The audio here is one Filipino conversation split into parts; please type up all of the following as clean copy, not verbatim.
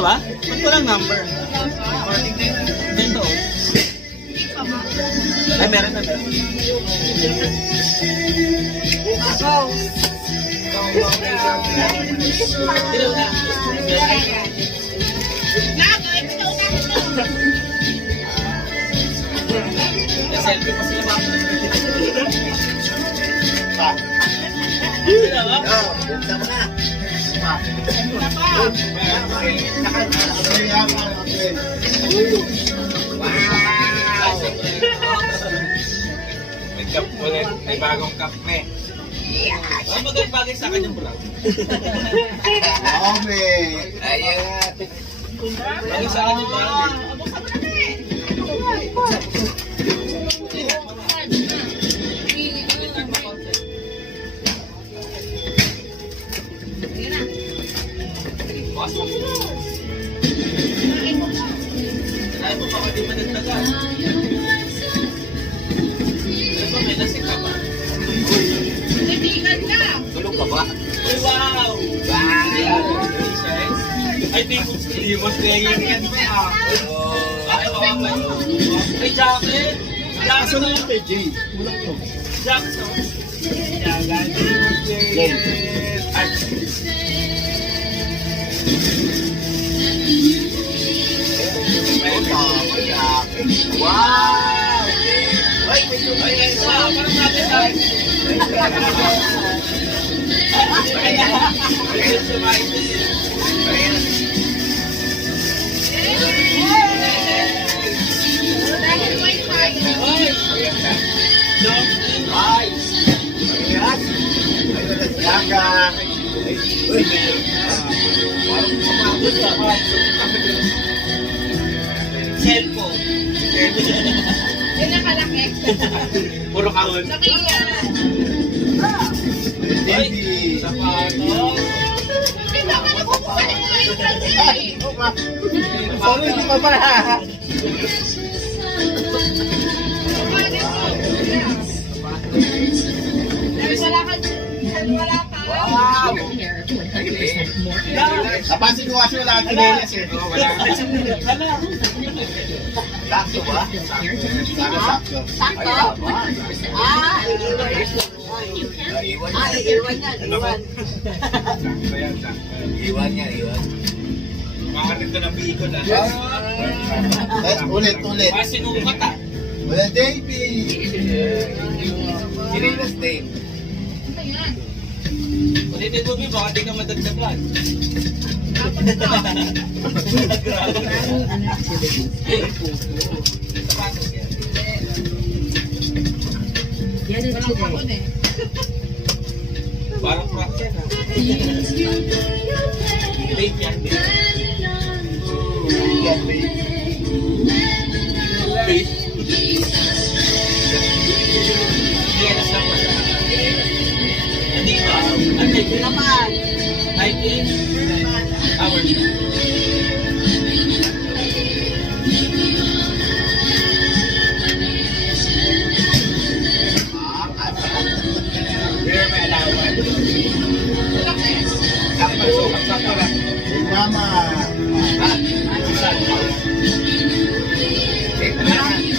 na ba? Ba't walang number? Dito. Ay, meron na meron. Dilaw na. Selfie pa sila ba? Dilaw ba? May bagong kape. Ang magandang bagay sa akin yung brown. Ayan. Bagay sa akin yung brown. Ay mo baka di managtagal. Ay ba may lasing ka ba? Tulog ka ba? Ay wow! Wow! Ay di mo player yan ba ah? Ay baka ay jacket! Jacket na lang kay Jay. Jacket na lang. Jay. Ay wow! Ay, parang natin tayo. Cellphone. Yan ang malaki. Puro kahon. Nakiya. Ay, sapatos. Hindi ako nakukuha ng mga yung transit. Sorry, hindi pa pala. Wala ka. Wow! Napansin ko kasi wala kang kinelas eh. Sakto ba? Sakto. Sakto? Iwan yan. Iwan niya, iwan. Baka nito na piikot ah. Ulit. Baka sinukat ah. Wala, JP. Kinelas Dave. Ano yan? Ulitin mo, baka di ka madagdagan. Sapatos yan. Walang kahon eh. Parang crack yan ah. Vape yan. Vape. Yes, naman. Hindi ba? Hindi ko naman. 19 hours. Here may alawan. Sakto lang. Mama.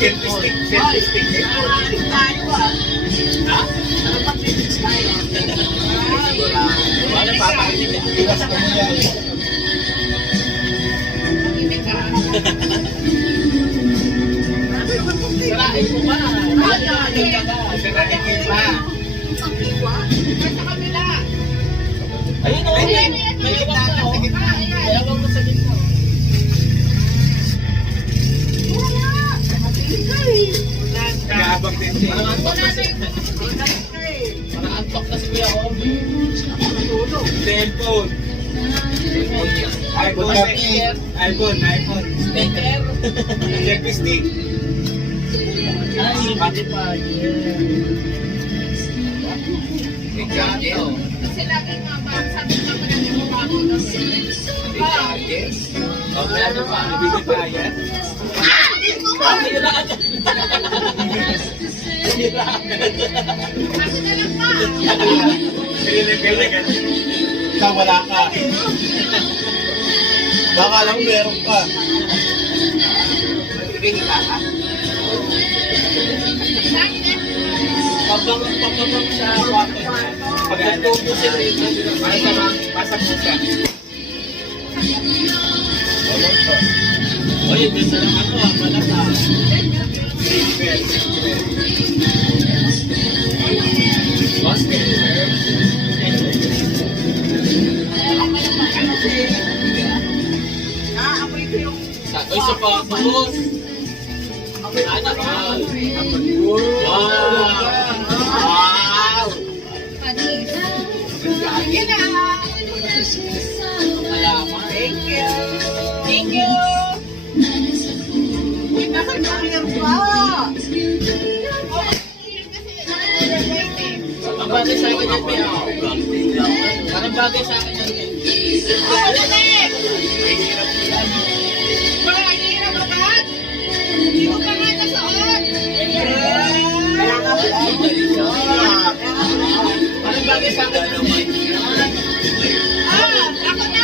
Selfie stick. Tayo ah. Ha? Ano mag-fix tayo? Wala papakinig yan. Kilas ko niya. Makinig ka. Sirain mo ba? Sirain mo ba? Ang iwa. Sa kabila. Ayun o. Mayawang na o. Mayawang mo sa gitna. Wala. Makinig ka eh. Kaabang din siya. Parang antok Wala na na siya. yung Parang antok na si Kuya Obi. Cellphone. iPhone. iPhone. Sticker. Selfie stick. Ay, bakit pa? May charger. kasi lagi nga ba, sabi nga pa natin mo bago daw. May charger. Okay, ano pa? Nabigay pa yan? Hiraan. Hiraan. Kasi na lang pa. Pinipil na ganyan. Ikaw wala ka. Baka lang meron pa. Magbibihika ka. Pagpapapag sa kwarto. Pag nagtuto sila ito, ay pasok mo siya. Oy, gusto lang ako malata. Oy, sa pagpapos. Anak ka. Wow! Yan na. Alaman. Thank you. Thank you. Uy, nakakahirap pa. Ang bagay sa akin yan, Pia. Parang bagay sa akin yan. Ano na eh? Parang ang hirap ba ba? Hindi mo pa nga nasuot. Parang bagay sa akin yan. Ako na.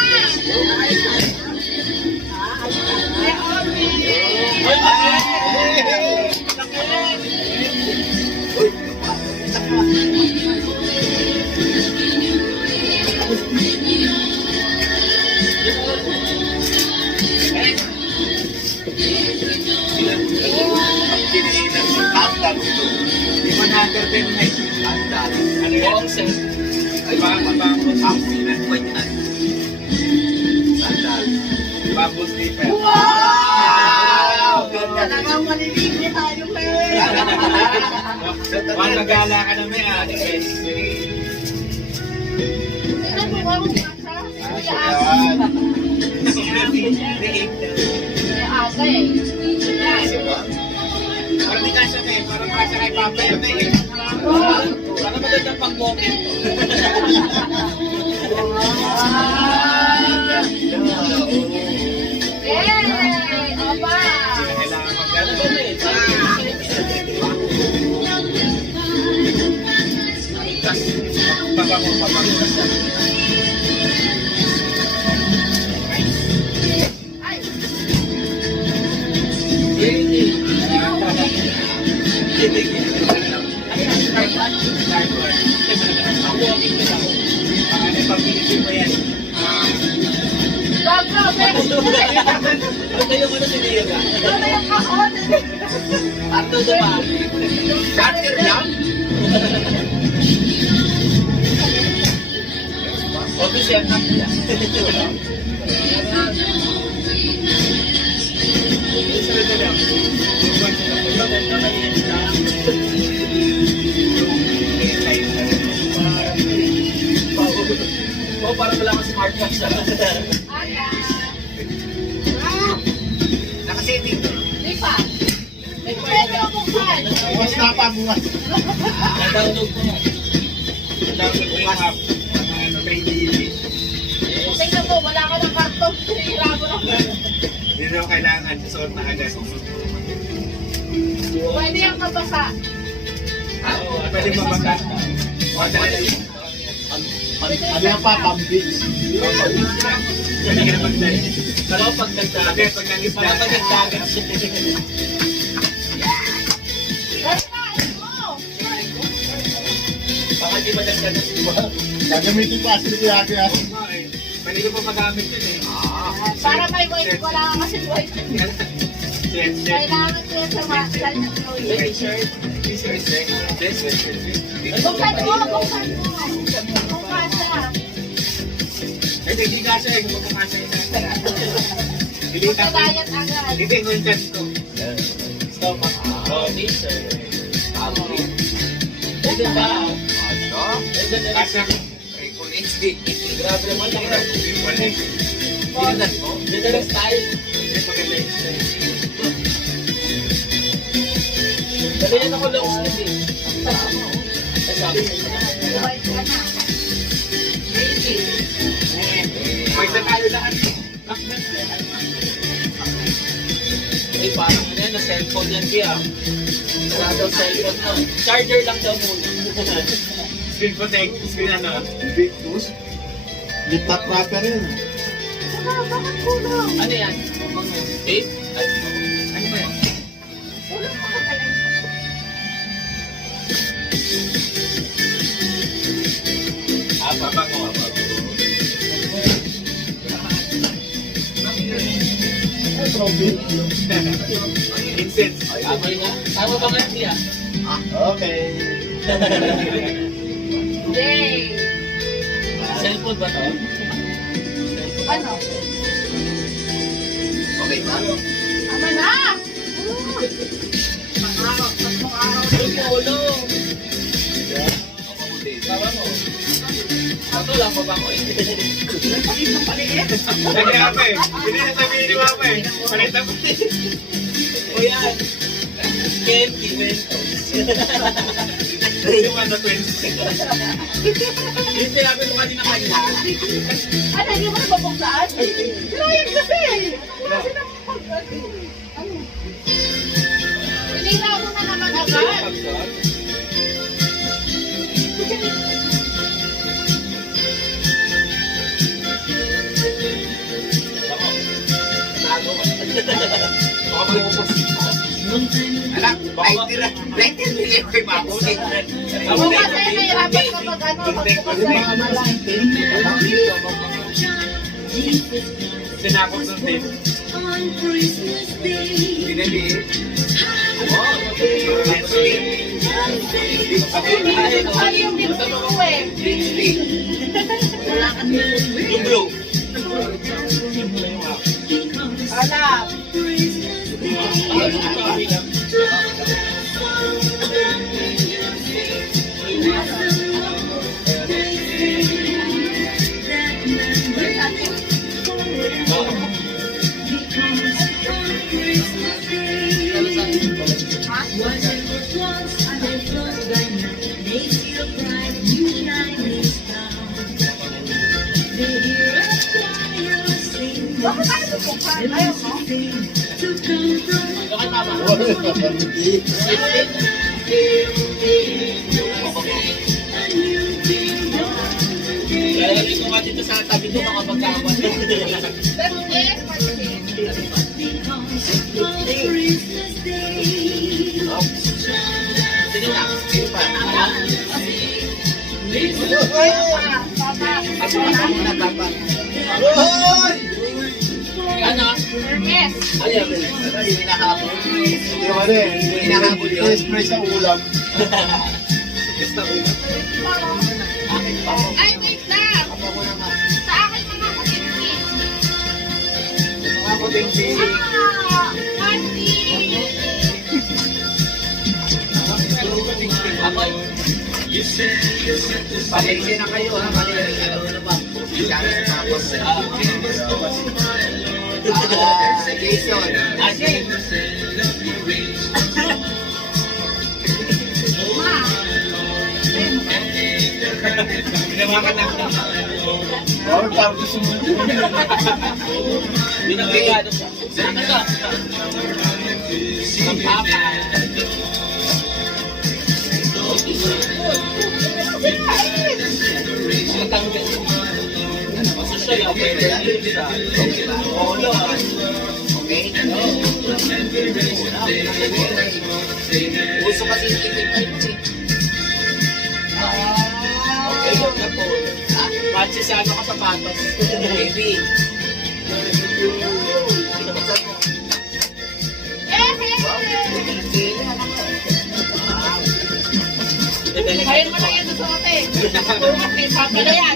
Handal ito. Di man handal din na eh. Handal. Ano yan? Ay, baka mabangos. Ang sinan mo yan. Handal. Bamboo slipper. Wow! Ganda naman malilibre tayo, Pe. Magagala ka na may Tingnan mo, wala mong masa. Kuya Ate eh. Parang di kasya na eh. Parang kasya kay Papa yun eh. Parang magandang pag-walking. Yay! Opa! Kailangan Ano ba magana. eh? Ay! Gago, Pe! Ito yung ano si Diego. Ano yung kahon? Ato ba? Charger lang? Official na pula. Oh, parang wala kang smartwatch na. Aga! Nakasetting. Di pa! Di pwede mo buksan! Bukas na pa, bukas. Na-download ko na. Download ko yung app. Ano, 3D. Tingnan mo, wala ka ng karton. Hira mo lang. Hindi daw kailangan. Suot na agad. Pwede yung mabasa. Pwede mabasa. Ano yung pa, pambits. Pwede ka na magdali. Pero pag nagdagat, pag nagdagat, Pwede na, ayun mo! baka di madagdagan diba? Gagamitin pa kasi kaya kaya. Pwede ko pa magamit yun eh. Para may white, wala ka kasi white. Kailangan ko yan sa masal na May t-shirt. Buksan mo, buksan mo. Buksan siya. Hindi kasi eh. Kung kasi Hindi Magkadayat agad. Hindi ko yung chest ko. Stomach. Oh, t-shirt. Pwede ba? Pwede na. Kasi Grabe naman. Pinadas mo? Ganda ng style. Hindi maganda yung style. Dali yan ako long sleeve eh. Sabi mo. White ka na. Baby. May sa tayo lahat. Eh, parang ano yan, na cellphone yan siya. Sarado cellphone mo. Charger lang daw muna. Screen protect. Screen ano? Big boost. Lip top wrapper yun. bakit kulang? Ano yan? Tape? Ay, ano ba yan? Kulang pa ka pala. Pabango. Ay, trophy. Incense. Tama nga. Tama ba nga siya? Okay. Yay! Cellphone ba to? Ano? Okay ba? Tama na! Pang-araw, tatlong araw na Ay, yan. ulo. Pabango. Ako lang pabango eh. Nagpakit ng paliit. Kaya pa eh. Hindi na sabihin ni Mama eh. Palitan mo eh. O yan. Candy Mentos. Yung ano, twins. Yung sinabi mo kanina kanina. Ano, hindi mo na babuksan? Sinayan kasi! Kasi na ano? Pinila mo na naman agad. Baka magpupos. Anak, lighter nila ko yung makulit. Oo, kasi nahirapan ka pag ano, magbukas na yung Sinakot ng tape. Pinali eh. Ano yung lipstick ko eh? Yung blue. Alam. Bakit tayo bubuksan? Ayaw mo? Bakit mama? Kaya lagi ko nga dito sa tabi ko mga magkawan. Pero yes, Sige na. Sino pa? Ako na papa. Ano? Yes. Ano yan? Ano yung hinahabol? Yung ano eh, Hinahabol yun. spray sa ulam. Basta ulo. Akin pa. Ay, wait lang. Ako ko naman. Sa akin mga kutinsin. Mga kuting Ah, Marty. Ako'y? Palengke na kayo ha. Palengke. Ano na ba? Jason. Asin. Ma. Pinawakan na. Oh, tapos sumunod. Binagregado siya. Ano to? Ang papa. Natanggal. Social, okay. Olo. Okay? Uso kasi yung ipin mo eh. Okay, yun na po. Matches sa ano ka sapatos. Baby. Ayun mo lang yan sa hotel. Tulak kay Papa na yan.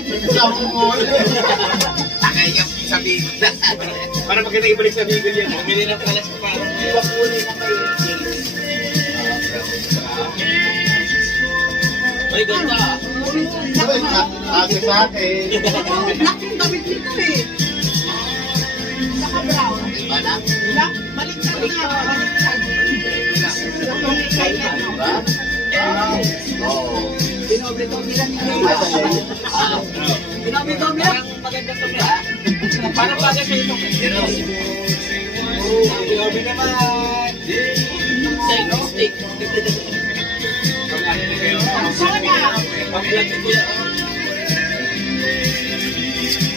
Tangay niya sabihin. Para maganda ibalik sa bigol yan. Bumili ng palas ko parang Iwak muli na kayo. ay, ganda. Ate sa akin. Laking damit nito eh. Saka brown. Iba na. Baliktad nga. Baliktad. Diba? Oo. Dinoble-doble lang yun. Dinoble-doble lang. Parang maganda to ba? Parang bagay sa ito. Grabe naman. Selfie stick. Ang soda. Pag-vlog ko yan.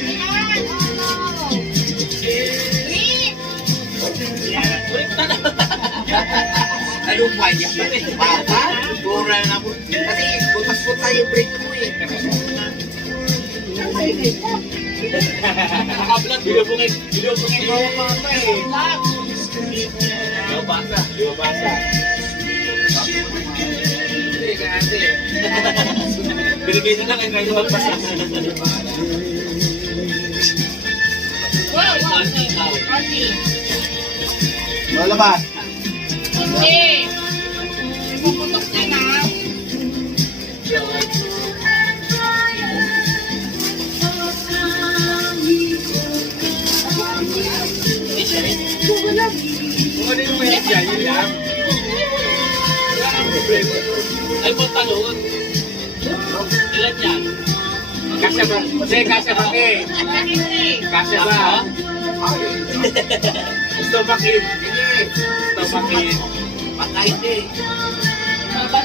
Ayan. Oh. Ulit na na. Anong waya ba? Bata? Pura na po. Kasi butas-butas yung break mo eh. Nakablog, binubungin. Ikaw ang mama eh. Basa. Hindi ka ate. Binigay na lang ay ngayon magbasa. Wow, wow. Ate, ikaw. Ate. Wala ba? Hindi. Puputok na na. Kung ano yung may dyan, yun lang. Ay, pantalon. Ilan yan? Kasya ba? Hindi, kasya ba eh? Kasya ba? Gusto bakit? Hindi. Gusto bakit? Pakain eh.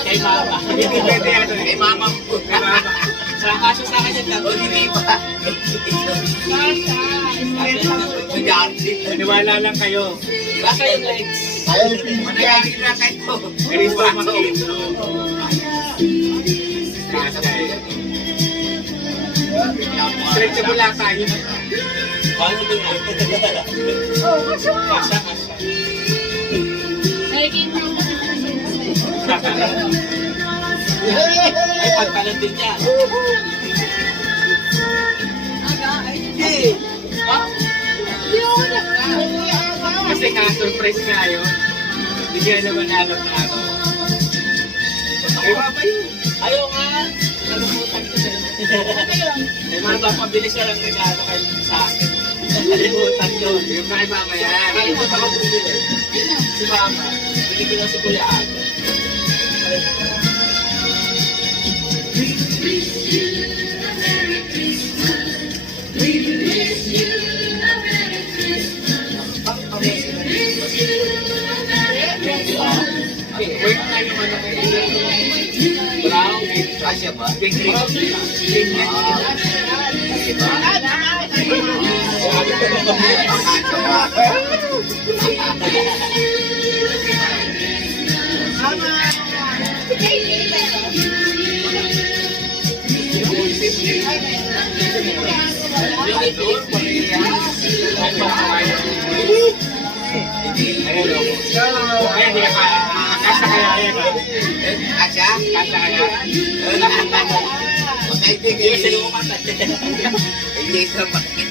Kay mama. Hindi pwede ano eh. Kay mama po. Kay mama. Sa kaso sa akin yan. O hindi pa. Maniwala lang kayo. Basta yung legs. Ayaw yung pinigyan. Manayari na kayo. Gusto bakit? Kasya eh. Stretch mo lang tayo. Paano din nga? Oh, kasya. Kasya. Nakikita mo. Ay, pantalon din yan. Eh, Hindi ako nagkakaroon. kasi ka-surprise nga yun. Hindi ka naman alam na ano. Ay, ba yun? Ayaw nga. Nalimutan ko din. Ano yun? May mga papabili siya ng regalo kayo sa akin. Nalimutan ko. Yung mga mamaya. Nalimutan ko bumili. Si mama. Bili ko na si Kuya Aga. Wait na yung ano. Brown. Kasya ba? Big ring. Big ring. Ay, hindi ka kaya. Kasya kaya yan. Kasya? Kasya kaya? Hindi ko sinubukan na. Hindi sa bakit.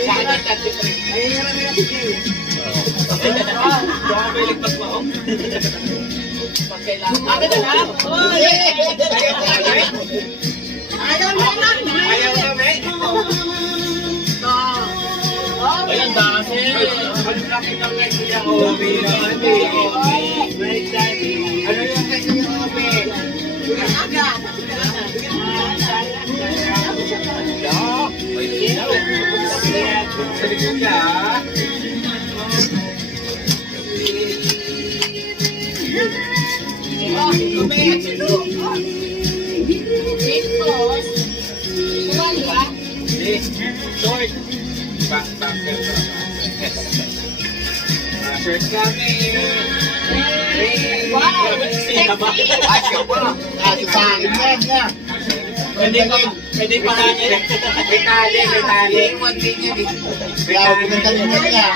Sa akin yung 33. Baka may ligtas mo ako. Pag kailangan. Akin na lang. Oy! Ayaw na, me. Ay, ang dami. Ang laki ng kay Kuya Obi. Ano yung kay Kuya Obi? Sa likod ka, ha? Short. Back, Short kami. Wow! Sila ba? Asya pa. Kasi sa akin yan, yan. Pwede pa natin. May tali. One thing yan eh. Kaya ako pinagkalinga niya.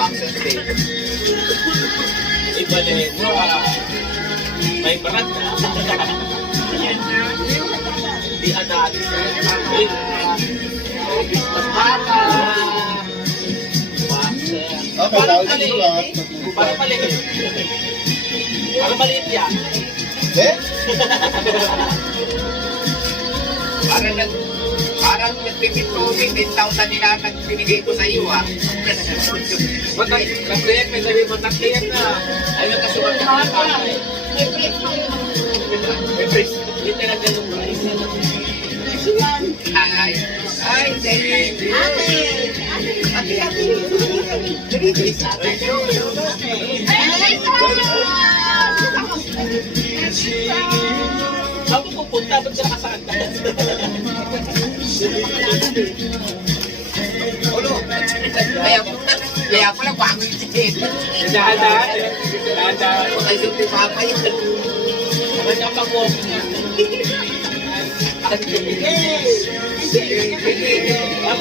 Boxer tape. Ibalik mo. May barat na. Di adalis. Mas bata. Okay, tawag dito lang. Parang maliit. Parang maliit yan. Eh? Parang nagpipituloy 10,000 nila binigay ko sa iyo ah. Nag-react, may sabi mo, nag-react na. Ayun kasi wag ka ng tatay. May break pa yun. May price. Hindi talaga ng price. Ay, thank you. Ate! Saan mo pupunta? Ba't ka nakasanta? Kaya pala bago yung titin. Dahan-dahan. Baka yung pipapa yun. Saan ka pag-walking yan?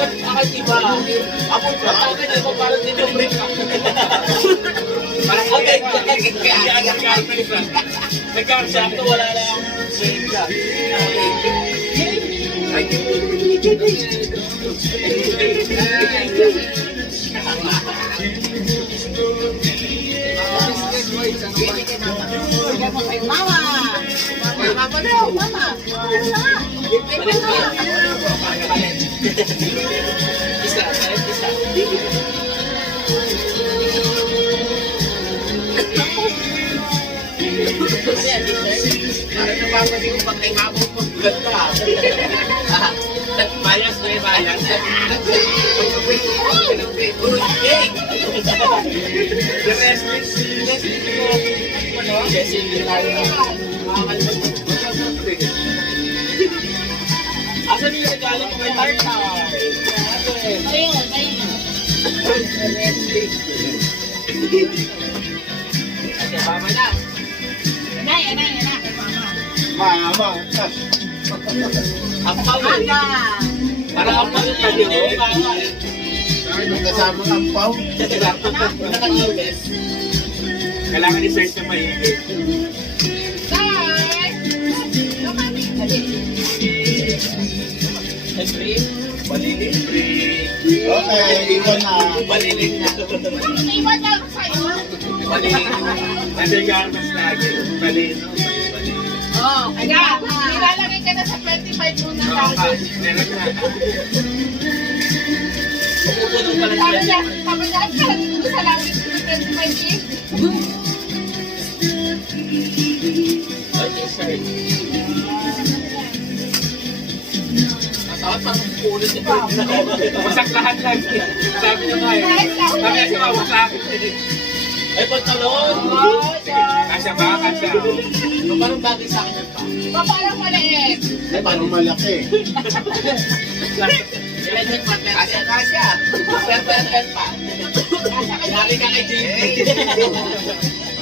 Dapat iba. Ako iba parang din yung break up. Parang agad. Nagkarsakto, wala na akong break up. Mama! Mama daw, mama! Isa. Parang napapansin ko pag may mabot mo, bulat ka. Bias na yung bias. The wrestling ko. Jesse, asan yung regalo ko kay Tartar? Ayun. Kasi mama na. Yan na, kay mama. Mama. Ang pangit. Mama! Para ang pangit na din yung mama. May kasama ng pau. Kailangan i-search na maigi. Guys! Lumami! Siyempre, malilim. Okay, ikaw na. Malilim na. Iwan lang sa'yo. Malilim. Nadigarmas lagi. Malilim. Oh, kaya, nilalagay ka na sa 25 muna lagi. Meron na. Pupunong ka lang Sabi siya. niya, dito sa langit, 25 eh. Okay, sorry. Nakakawat pang ulit ito. Wasak lahat lang. Sabi niya nga eh. Sabi niya siya, wasak. Ay, pagtalon! Kasya ba? Kasya. Parang bagay sa akin yung pa. Parang maliit. Ay, parang malaki. Kasya. Pwede pa. Lagi ka kay JP.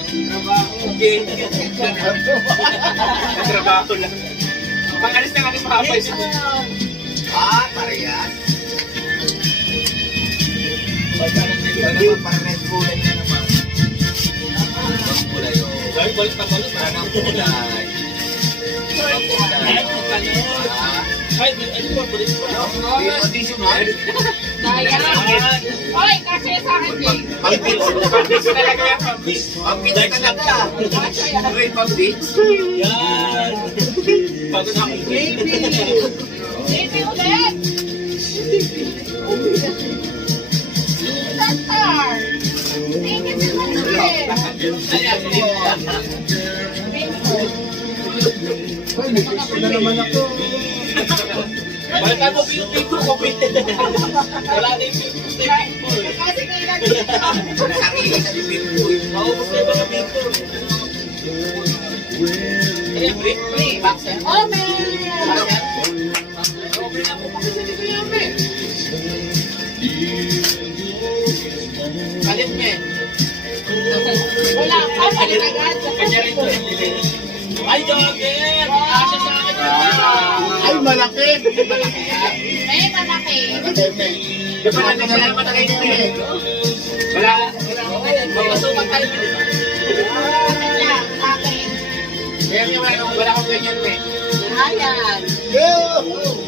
Trabaho. Okay. Trabaho lang. Pag-alis na kami mahapay sa Parehas. pagkalang Ito dito. naman, parang red kulay na naman. Red kulay, oh. Dahil balik na balik. Parang ang kulay. Ang kulay. Ay, pagkalang. Ay, ano ba? Balik pa. May audition, ha? Daya. Oy, kasi sa akin, Jake. Pang-beach. Pag-alis talaga yan. Pang-beach talaga. Uy, pang-beach. Yan. Pagod ako. Baby. Baby ulit. Star. Baby ulit. Ayan, Ay, may gusto na naman ako. balikan mo yung picture ko. Wala na yung picture ko. Kasi kailangan Sarili sa bibig ko, eh. Maubos na yung mga picture. Ayan, break. Boxer. Open! Okay na po kasi sa dito yan, eh. Palit, men. Wala ka, palit agad. Kanya rin to. Ay, Jogger! Kasya sa akin yun. Ay, malaki. May malaki. Malaki, may. Di ba naman na kayo eh? Wala. Magpasukan tayo. Yan, akin. Kaya nga wala akong ganyan eh. Ayan. Go!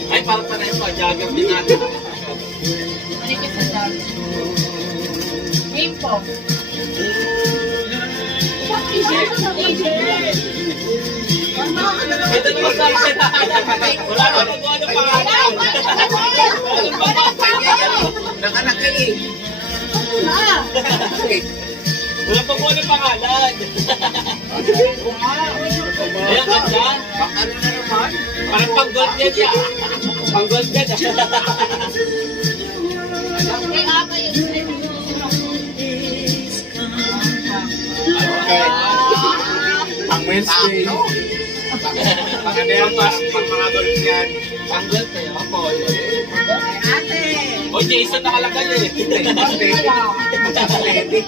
Ay, parang pa na yung Jogger din natin. Manikit sa dog. Game po. Ito naman sa akin. Wala ka magawa ng pangalan. Walang pangalan. Nakanak ka, eh. Walang pagawa ng pangalan. Ayan, ganda. Baka ano na naman? Parang pang-gold yan siya. Pang-gold yan. Kay Ama yung Okay. Ang Wednesday. Pag ano yan, pag mga golf yan. Ang golf eh, ako. Ate. O, Jason nakalagay eh. Athletic.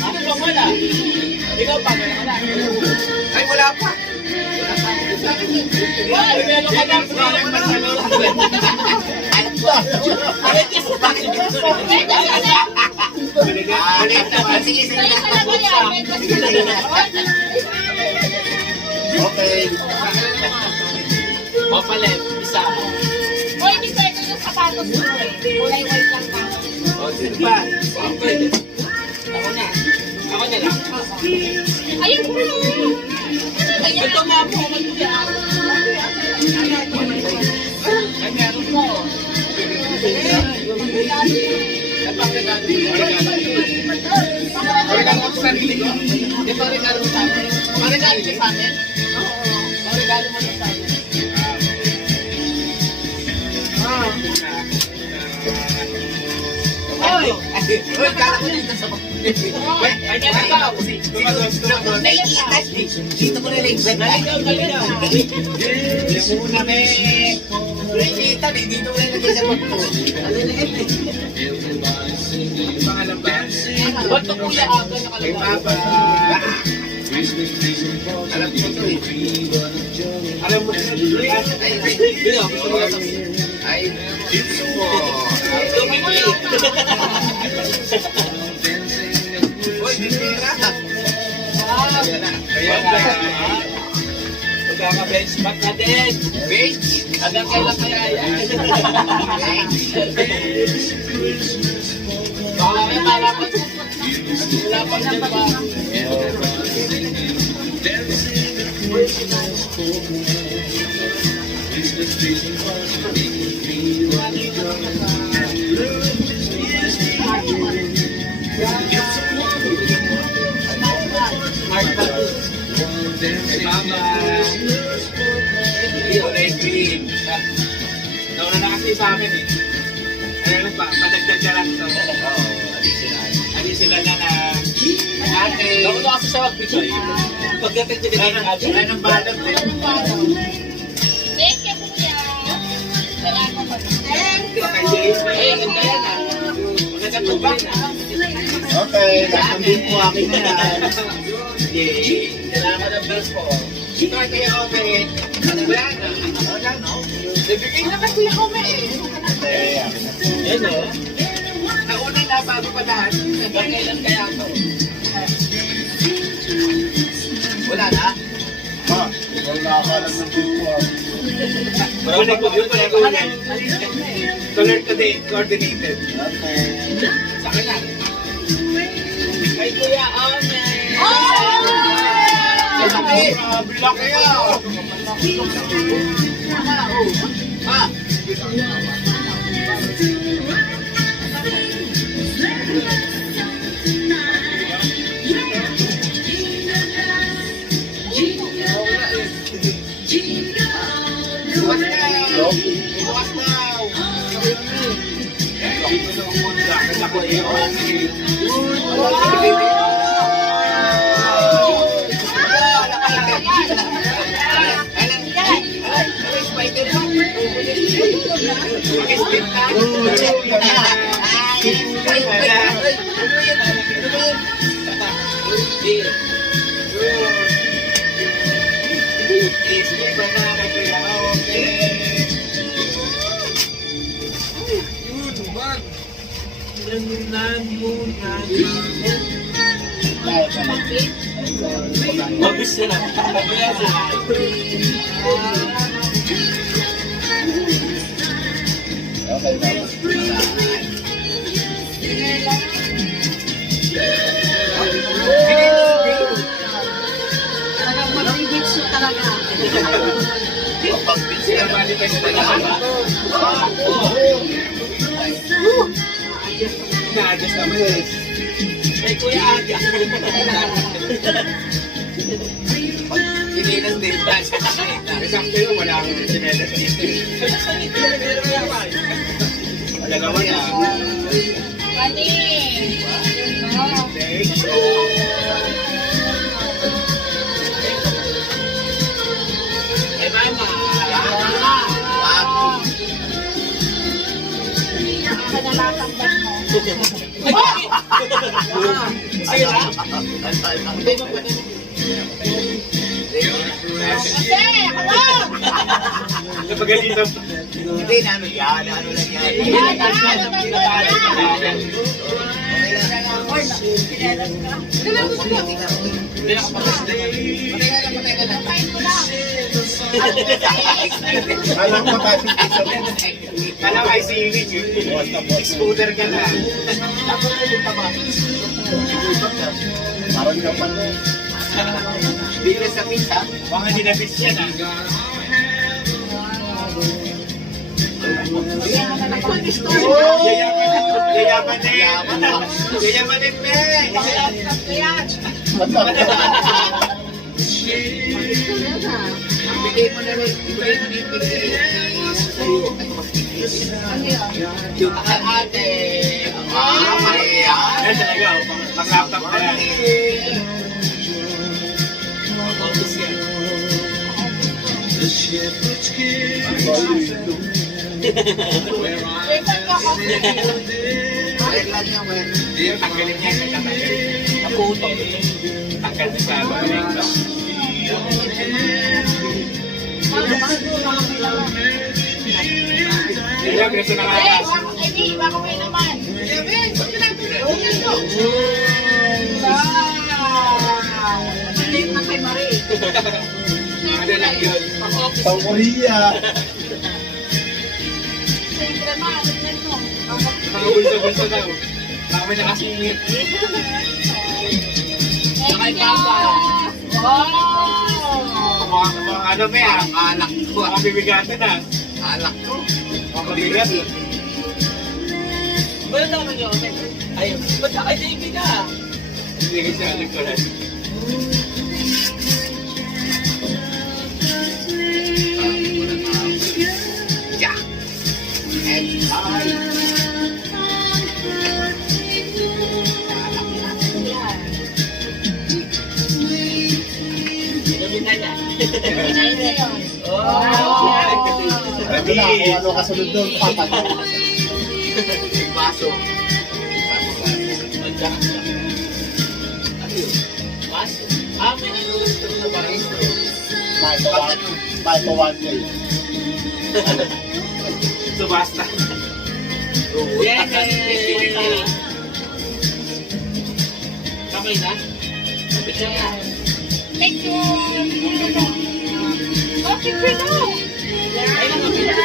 Ano ba wala? Ikaw pa, wala. Ay, wala pa. Ay, meron ka na. Sige, sige. Okay. Mapalit, isa. Hoy, Mr. Ito yung sapatos mo. Kulay white lang pa. O, sino pa? Pwede. Ako na. Ako na lang. Ayun po. Ito nga po. Ay, meron po. Regalo ko sa sarili ko. Di ba regalo mo sa amin? Regalo mo sa amin? Oo. Regalo mo sa amin. Oy, kala ko dito sa Ay, meron pa. Dito ko rin Naligaw, naligaw. yung muna may nakikita eh, dito ko rin lagay sa pagpo. Pangalan ba? Ba't ito kuya aga Kay nakalagay? Papa. Alam ko to eh. Alam mo, Ay, dito mo. Uy, bibira. kaya na. Magkaka-benchmark na din. Beige. Hanggang kailan kaya yan? Baka kaya malaman. Wala pa dyan ba? Smart pa to. Kay Mama. Kulay green. Nauna na kasi sa amin eh. Ayun pa, padagdag na lang ito. Oo, additional. Ano sila na na ate. Nauna kasi sa mag-picture. Pagdating din Wala ng balot eh. Thank you, kuya. Salamat po. Thank you. Kay Jason. Eh, ganda yan ah. Nagkatubay na. Okay, nakambing po akin na yan. Yay! Salamat ang best po. Ito ay kaya okay. Ano ba yan? Wala, no? Nabigay na kasi ako eh. Yan o. Nauna na bago pa lahat. Hanggang kailan kaya ito? Wala na? Ha, ikaw nakakalam ng people. Kulay ko yun, kulay ko yun. Color coordinated. Okay. Sa akin na. Kay Kuya Ame. Malaki. Laki ah. Ha? Bukas na. Bukas na. Mabis na lang. Mabis na lang. Okay, Talagang mag-ibits mo talaga. na-adjust naman eh. Kay Kuya Aga. Hinilang din. Sakto yun, wala akong sinelas dito eh. Kaya sa nito, meron kaya kayo. dalawa na. Kani. Oh. Next. Ay, mama. Nakakadalatang bag mo. Sira? Kasi, hello! Napagalitan. Hindi na ano yan, ano lang yan. Yan, ano ba yan? Hindi nakapaganda. Kain mo na. Alam mo kasi alam ay singing yun. Scooter ka na. Parang ka pa na. Bigla sa pizza. Baka hindi na bis yan ah. Yayaman na yan. Yayaman na yan. Bigay mo na rin. Bigay mo na yung bigay. Yung ate. Maria. Yan talaga. Pang-laptop na yan. Office yan. Wait lang ako. Ayun lang yung Tanggalin niya. Tanggalin. Naputo. Tanggal sa balik. Yan, gusto na nga. Hindi, baka may naman. Hindi na kay Marie. Ano lang yun? Pang Korea. Siyempre ma, tignan mo. Mga bulsa-bulsa daw. Baka may nakasingit. Saka papa. Wow! Mga ano may ah. alak ko. Mga bibigatan na. Alak ko. Mga bibigat. Ba't naman yun? Ayun. Ba't ka kay David ah? Hindi ko siya nagkulat. Yeah. And I. Inumin na niya. Ready? Ano kasunod doon? Papa. Yung baso. Ano yun? Baso. Ah, may ano gusto na baso. Bye for one day. Subasta. Yay! Kamay na? Picture na. Picture! Oh, picture na! Ay, ano picture?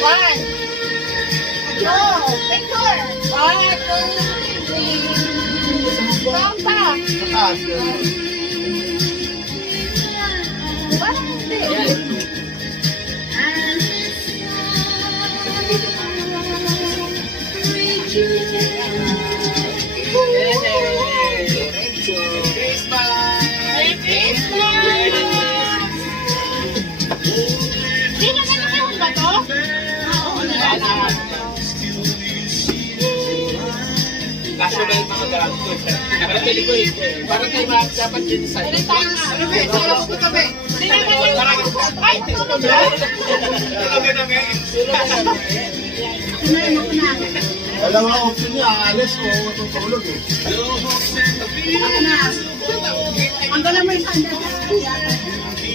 One! Go! Picture! 1, 2, 3. Bamba! Ah, Parang hindi. Ayan. Merry Christmas! Di na ganun ba to? Oo, naman. Kaso ba yung mga gamit ko? Nakapili ko ito eh. Parang kayo dapat yun sa Ilan tayo na? Ano ba? Tulog ko kami. Di na ganun. Ay, tulog na. Dalawang option niya, aalis o tutulog eh. Ang galang mo yung sandal.